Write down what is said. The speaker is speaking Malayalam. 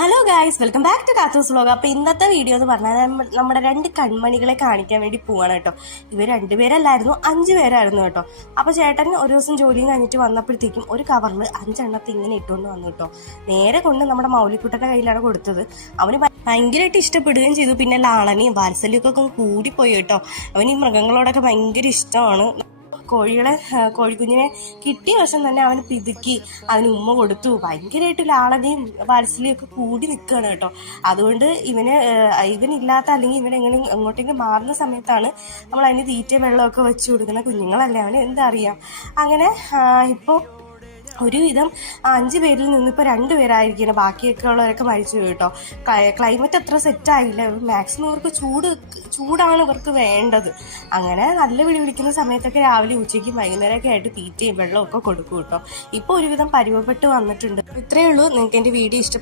Hello guys, welcome back to Kathoos vlog. അപ്പോൾ ഇന്നത്തെ വീഡിയോ എന്ന് പറഞ്ഞാൽ നമ്മുടെ രണ്ട് കൺമണികളെ കാണിക്കാൻ വേണ്ടി പോവാണ് കേട്ടോ. ഇവർ രണ്ടുപേരല്ലായിരുന്നു, 5 പേരായിരുന്നു കേട്ടോ. അപ്പോൾ ചേട്ടൻ ഒരു ദിവസം ജോലിയും കഴിഞ്ഞിട്ട് വന്നപ്പോഴത്തേക്കും ഒരു കവറിൽ 5 എണ്ണത്തെ ഇങ്ങനെ ഇട്ടുകൊണ്ട് വന്നു കേട്ടോ. നേരെ കൊണ്ട് നമ്മുടെ മൗലിക്കുട്ടൻ്റെ കയ്യിലാണ് കൊടുത്തത്. അവന് ഭയങ്കരമായിട്ട് ഇഷ്ടപ്പെടുകയും ചെയ്തു. പിന്നെ ലാളനയും വാത്സല്യമൊക്കെ കൂടിപ്പോയി കേട്ടോ. അവന് ഈ മൃഗങ്ങളോടൊക്കെ ഭയങ്കര ഇഷ്ടമാണ്. കോഴിക്കുഞ്ഞിനെ കിട്ടിയ വശം തന്നെ അവന് പിതുക്കി അവന് ഉമ്മ കൊടുത്തു. ഭയങ്കരമായിട്ട് ലാളനയും വാത്സല്യം ഒക്കെ കൂടി നിൽക്കുകയാണ് കേട്ടോ. അതുകൊണ്ട് ഇവനില്ലാത്ത അല്ലെങ്കിൽ എങ്ങോട്ടെങ്കിലും മാറുന്ന സമയത്താണ് നമ്മൾ അതിന് തീറ്റ വെള്ളമൊക്കെ വെച്ച് കൊടുക്കുന്ന. കുഞ്ഞുങ്ങളല്ലേ, അവന് എന്താ അറിയാം. അങ്ങനെ ഇപ്പോൾ ഒരുവിധം 5 പേരിൽ നിന്ന് ഇപ്പോൾ 2 പേരായിരിക്കണം. ബാക്കിയൊക്കെ ഉള്ളവരൊക്കെ മരിച്ചു കേട്ടോ. ക്ലൈമറ്റ് അത്ര സെറ്റായില്ല. മാക്സിമം അവർക്ക് ചൂടാണ് ഇവർക്ക് വേണ്ടത്. അങ്ങനെ നല്ല വിളിക്കുന്ന സമയത്തൊക്കെ രാവിലെ ഉച്ചയ്ക്കും വൈകുന്നേരമൊക്കെ ആയിട്ട് തീറ്റയും വെള്ളമൊക്കെ കൊടുക്കും കേട്ടോ. ഇപ്പോൾ ഒരുവിധം പരുവപ്പെട്ട് വന്നിട്ടുണ്ട്. ഇത്രയേ ഉള്ളൂ. നിങ്ങൾക്ക് എൻ്റെ വീഡിയോ ഇഷ്ടപ്പെട്ടു